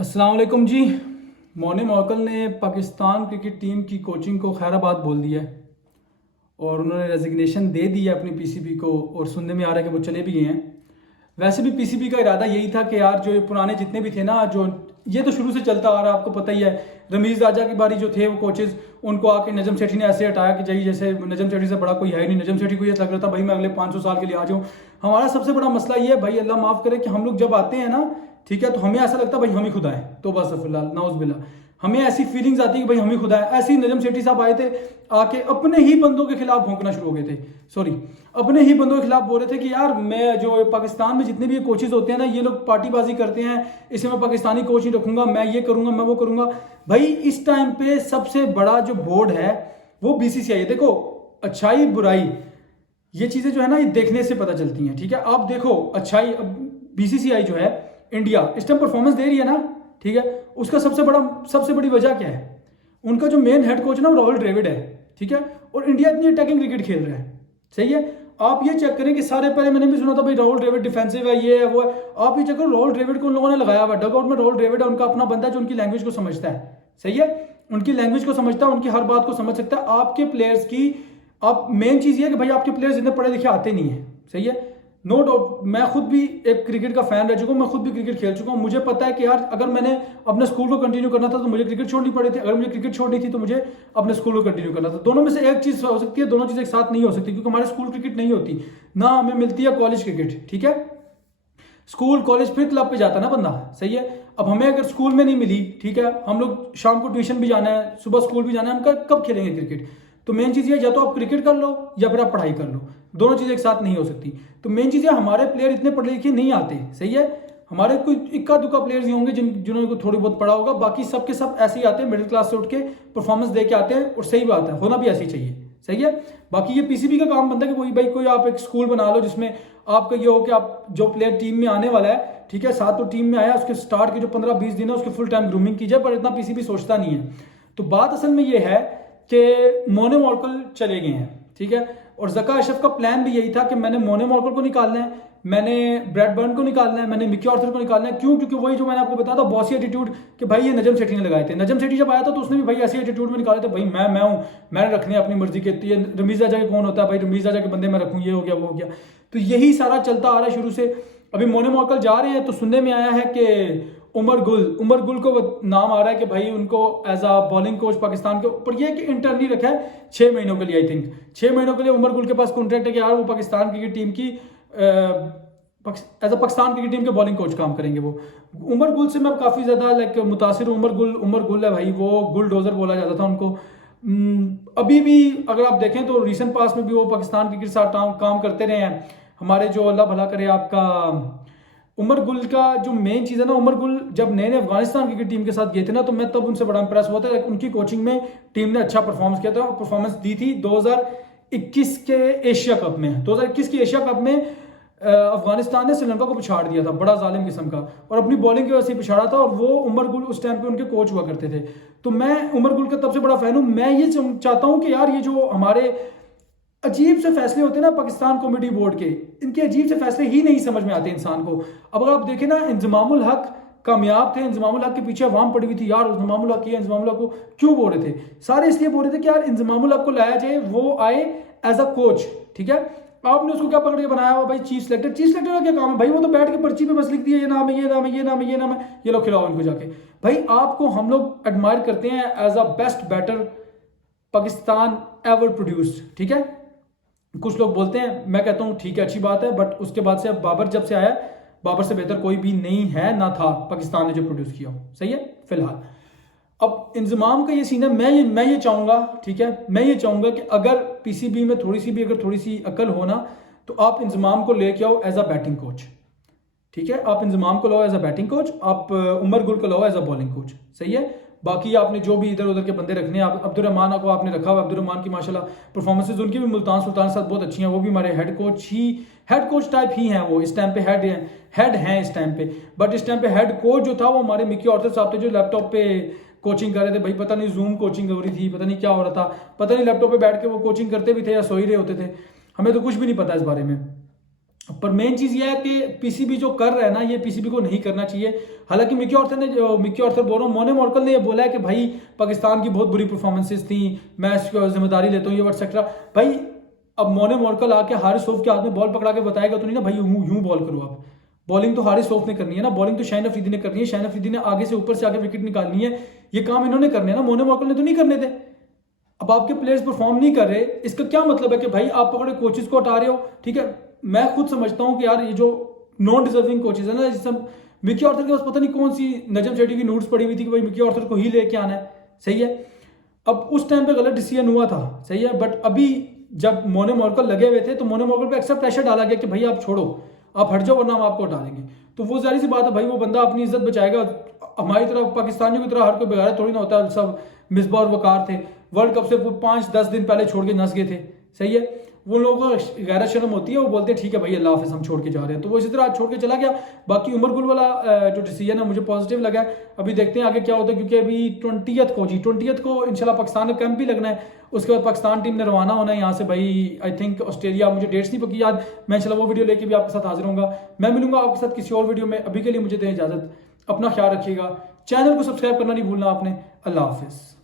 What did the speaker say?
अस्सलाम वालेकुम जी। मोने मौकल ने पाकिस्तान क्रिकेट टीम की कोचिंग को खैराबाद बोल दिया है और उन्होंने रेजिग्नेशन दे दी है अपनी पीसीबी को, और सुनने में आ रहा है कि वो चले भी गए हैं। वैसे भी पीसीबी का इरादा यही था कि यार जो ये पुराने जितने भी थे ना, जो ये तो शुरू से चलता आ रहा है, आपको पता ही है। रमीज राजा की बारी जो थे वो कोचेज, उनको आके नजम सेठी ने ऐसे हटाया कि जी जैसे नजम सेठी से बड़ा कोई है ही नहीं। नजम सेठी को ये लग रहा था भाई मैं अगले 500 साल के लिए आ जाऊँ। हमारा सबसे बड़ा मसला ये है भाई, अल्लाह माफ करे, कि हम लोग जब आते हैं ना, ठीक है, तो हमें ऐसा लगता है भाई हम ही खुदा है। तो बस फिलहाल नाउज बिल्ला, हमें ऐसी फीलिंग्स आती है कि भाई हम ही खुदा है। ऐसे ही नजम सेठी साहब आए थे, आके अपने ही बंदों के खिलाफ भौंकना शुरू हो गए थे। सॉरी, अपने ही बंदों के खिलाफ बोल रहे थे कि यार मैं जो पाकिस्तान में जितने भी कोचेज होते हैं ना, ये लोग पार्टीबाजी करते हैं, इसे मैं पाकिस्तानी कोच नहीं रखूंगा, मैं ये करूंगा, मैं वो करूंगा। भाई इस टाइम पे सबसे बड़ा जो बोर्ड है वो बीसीसीआई है। देखो, अच्छाई बुराई ये चीजें जो है ना, ये देखने से पता चलती हैं। ठीक है, आप देखो अच्छाई, बीसीसीआई जो है इंडिया इस टाइम परफॉर्मेंस दे रही है ना, ठीक है, उसका सबसे बड़ी वजह क्या है? उनका जो मेन हेड कोच ना वो राहुल द्रविड़ है। ठीक है, और इंडिया इतनी अटैकिंग क्रिकेट खेल रहा है। सही है, आप ये चेक करें कि सारे, पहले मैंने भी सुना था भाई राहुल द्रविड़ डिफेंसिव है, ये है वो है। आप ये चेक करो, राहुल द्रविड़ को उन लोगों ने लगाया हुआ डग आउट में। राहुल द्रविड़ है, उनका अपना बंदा है जो उनकी लैंग्वेज को समझता है। सही है, उनकी लैंग्वेज को समझता है, उनकी हर बात को समझ सकता है। आपके प्लेयर्स की, आप मेन चीज ये है कि भाई आपके प्लेयर्स इतने पढ़े लिखे आते नहीं है। सही है, नो डाउट, मैं खुद भी एक क्रिकेट का फैन रह चुका हूँ, मैं खुद भी क्रिकेट खेल चुका हूँ। मुझे पता है कि यार अगर मैंने अपने स्कूल को कंटिन्यू करना था तो मुझे क्रिकेट छोड़नी पड़ी थी, अगर मुझे क्रिकेट छोड़नी थी तो मुझे अपने स्कूल को कंटिन्यू करना था। दोनों में से एक चीज हो सकती है, दोनों चीज एक साथ नहीं हो सकती, क्योंकि हमारे स्कूल क्रिकेट नहीं होती ना, हमें मिलती है कॉलेज क्रिकेट। ठीक है, स्कूल कॉलेज फिर क्लब पे जाता ना बंदा। सही है, अब हमें अगर स्कूल में नहीं मिली, ठीक है, हम लोग शाम को ट्यूशन भी जाना है, सुबह स्कूल भी जाना है, हम कब खेलेंगे क्रिकेट? तो मेन चीज ये, या तो आप क्रिकेट कर लो या फिर आप पढ़ाई कर लो, दोनों चीजें एक साथ नहीं हो सकती। तो मेन चीज है, हमारे प्लेयर इतने पढ़े लिखे नहीं आते। सही है, हमारे कोई इक्का दुक्का प्लेयर्स ही होंगे जिन्होंने को थोड़ी बहुत पढ़ा होगा, बाकी सबके सब ऐसे ही आते हैं, मिडिल क्लास से उठ के परफॉर्मेंस दे के आते हैं। और सही बात है, होना भी ऐसी चाहिए। सही है, बाकी ये पीसीबी का काम बनता है कि वही भाई कोई आप एक स्कूल बना लो जिसमें आपका ये हो कि आप जो प्लेयर टीम में आने वाला है, ठीक है, साथ तो टीम में आया, उसके स्टार्ट के जो 15-20 दिन है उसके फुल टाइम ग्रूमिंग की जाए, पर इतना पीसीबी सोचता नहीं है। तो बात असल में ये है कि मोने मॉर्कल चले गए हैं। ठीक है, और जका अशरफ का प्लान भी यही था कि मैंने मोने मॉर्कल को निकालना है, मैंने ब्रैड बर्न को निकालना है, मैंने मिकी आर्थर को निकालना है। क्यों? क्योंकि वही जो मैंने आपको बताया था, बॉसी एटीट्यूड, कि भाई ये नजम सेठी ने लगाए थे। नजम सेठी जब आया था तो उसने भी भाई ऐसे एटीट्यूड में निकाले थे, भाई मैं हूं, मैंने रखने अपनी मर्जी के। रमीज राजा के कौन होता है भाई, रमीज राजा के बंदे मैं रखूं, ये हो गया वो हो गया। तो यही सारा चलता आ रहा है शुरू से। अभी मोने मॉर्कल जा रहे हैं तो सुनने में आया है कि उमर गुल को नाम आ रहा है कि भाई उनको as a bowling coach Pakistan के ऊपर, ये कि इंटरनली रखा है 6 महीनों के लिए। आई थिंक 6 महीनों के लिए उमर गुल के पास कॉन्ट्रैक्ट है कि यार वो पाकिस्तान क्रिकेट टीम की as a Pakistan cricket team के बॉलिंग कोच काम करेंगे वो। उमर गुल से मैं काफ़ी ज़्यादा मुतासिर हूँ। उमर गुल है भाई, वो गुलडोजर बोला जाता था उनको। अभी भी अगर आप देखें तो रिसेंट पास में भी वो पाकिस्तान क्रिकेट के साथ काम करते रहे हैं। हमारे जो अल्लाह भला करे आपका उमर गुल का जो मेन चीज़ है ना, उमर गुल जब नए नए अफगानिस्तान क्रिकेट टीम के साथ गए थे ना, तो मैं तब उनसे बड़ा इंप्रेस हुआ था। उनकी कोचिंग में टीम ने अच्छा परफॉर्मेंस किया था, परफॉर्मेंस दी थी 2021 के एशिया कप में। 2021 के एशिया कप में अफगानिस्तान ने श्रीलंका को पिछाड़ दिया था, बड़ा जालिम किस्म का, और अपनी बॉलिंग की वजह से पिछाड़ा था। और वो उमर गुल उस टाइम पे उनके कोच हुआ करते थे। तो मैं उमर गुल का तब से बड़ा फैन हूं। मैं ये चाहता हूं कि यार ये जो हमारे अजीब से फैसले होते हैं ना पाकिस्तान कॉमेडी बोर्ड के, इनके अजीब से फैसले ही नहीं समझ में आते इंसान को। अब अगर आप देखें ना, इंजमामुल हक कामयाब थे, इंजमामुल हक के पीछे अवाम पड़ी हुई थी, यार इंजमामुल हक, इंजमामुल हक को क्यों बोल रहे थे? सारे इसलिए बोल रहे थे कि यार इंजमामुल हक को लाया जाए, वो आए एज अ कोच। ठीक है, आपने उसको क्या पकड़ के बनाया हुआ भाई, चीफ सेलेक्टर। चीफ सेलेक्टर का क्या काम है भाई? वो तो बैठ के पर्ची पे बस लिख दिया, ये नाम है, ये नाम है, ये नाम है, ये नाम है, ये लोग खिलाओ इनको जाके। भाई आपको हम लोग एडमायर करते हैं as a best batter Pakistan ever produced. ठीक है, कुछ लोग बोलते हैं, मैं कहता हूं ठीक है, अच्छी बात है, बट उसके बाद से अब बाबर जब से आया, बाबर से बेहतर कोई भी नहीं है ना था पाकिस्तान ने जो प्रोड्यूस किया। सही है, फिलहाल अब इंजमाम का ये सीन है। मैं ये चाहूंगा, ठीक है, मैं ये चाहूंगा कि अगर पीसीबी में थोड़ी सी अकल हो ना, तो आप इंजमाम को लेके आओ एज अ बैटिंग कोच। ठीक है, आप इंजमाम को लाओ एज अ बैटिंग कोच, आप उमर गुल को लाओ एज अ बॉलिंग कोच। सही है, बाकी आपने जो भी इधर उधर के बंदे रखने हैं, आप अब्दुर्रहमान को आपने रखा हुआ। अब्दुर्रहमान की माशाल्लाह परफॉर्मेंसेज उनकी भी मुल्तान सुल्तान के साथ बहुत अच्छी हैं। वो भी हमारे हेड कोच टाइप ही हैं। वो इस टाइम पे हेड हैं इस टाइम पे। बट इस टाइम पे हेड कोच जो था वो हमारे मिकी आर्थर साहब थे, जो लैपटॉप पे कोचिंग कर रहे थे। भाई पता नहीं जूम कोचिंग हो रही थी, पता नहीं क्या हो रहा था, पता नहीं लैपटॉप पे बैठ के वो कोचिंग करते भी थे या सो ही रहे होते थे, हमें तो कुछ भी नहीं पता इस बारे में। पर मेन चीज़ ये है कि पीसीबी जो कर रहा है ना, ये पीसीबी को नहीं करना चाहिए। हालांकि मिकी आर्थर बोल रहा हूँ, मोने मॉर्कल ने ये बोला है कि भाई पाकिस्तान की बहुत बुरी परफॉर्मेंसेस थी, मैं इसकी जिम्मेदारी लेता हूँ, ये एक्सेट्रा। भाई अब मोने मॉर्कल आके हारिस रऊफ के हाथ में बॉल पकड़ा के बताएगा तो नहीं ना भाई यूं बॉल करो आप। बॉलिंग तो हारिस रऊफ ने करनी है ना, बॉलिंग तो शाहीन अफरीदी ने करनी है। शाहीन अफरीदी ने आगे से ऊपर से आके विकेट निकालनी है, ये काम इन्होंने करने हैं ना, मोने मॉर्कल ने तो नहीं करने थे। अब आपके प्लेयर्स परफॉर्म नहीं कर रहे, इसका क्या मतलब है कि भाई आप पकड़े कोचेस को हटा रहे हो। ठीक है, मैं खुद समझता हूं कि यार ये जो नॉन डिजर्विंग कोचेस है ना, जिससे मिकी आर्थर के पास पता नहीं कौन सी नजम शेट्टी की नोट्स पड़ी हुई थी कि भाई मिकी आर्थर को ही लेके आना है। सही है, अब उस टाइम पे गलत डिसीजन हुआ था, सही है, बट अभी जब मोने मॉर्कल लगे हुए थे तो मोने मॉर्कल पे एक्स्ट्रा प्रेशर डाला गया कि भाई आप छोड़ो, आप हट जाओ वरना हम आपको हटा देंगे। तो वो जाहिर सी बात है भाई, वो बंदा अपनी इज्जत बचाएगा। हमारी तरह पाकिस्तानियों की तरह हर कोई बेगारा थोड़ी ना होता, सब मिसबा और वकार थे, वर्ल्ड कप से वो 5-10 दिन पहले छोड़ के नस गए थे। सही है, वो लोगों को गैर शर्म होती है, वो बोलते हैं ठीक है भाई अल्लाह हाफिज़ हम छोड़ के जा रहे हैं, तो वो इसी तरह आज छोड़ के चला गया। बाकी उमर गुल वाला जो डिसीजन है मुझे पॉजिटिव लगा है। अभी देखते हैं आगे क्या होता है, क्योंकि अभी 20th को इंशाल्लाह पाकिस्तान का कैंप भी लगना है। उसके बाद पाकिस्तान टीम ने रवाना होना है यहाँ से भाई, आई थिंक ऑस्ट्रेलिया, मुझे डेट्स नहीं पक्की याद। मैं इंशाल्लाह वो वीडियो लेके भी आपके साथ हाजिर होऊंगा। मैं मिलूंगा आपके साथ किसी और वीडियो में, अभी के लिए मुझे दें इजाजत, अपना ख्याल रखिएगा, चैनल को सब्सक्राइब करना नहीं भूलना आपने। अल्लाह हाफिज़।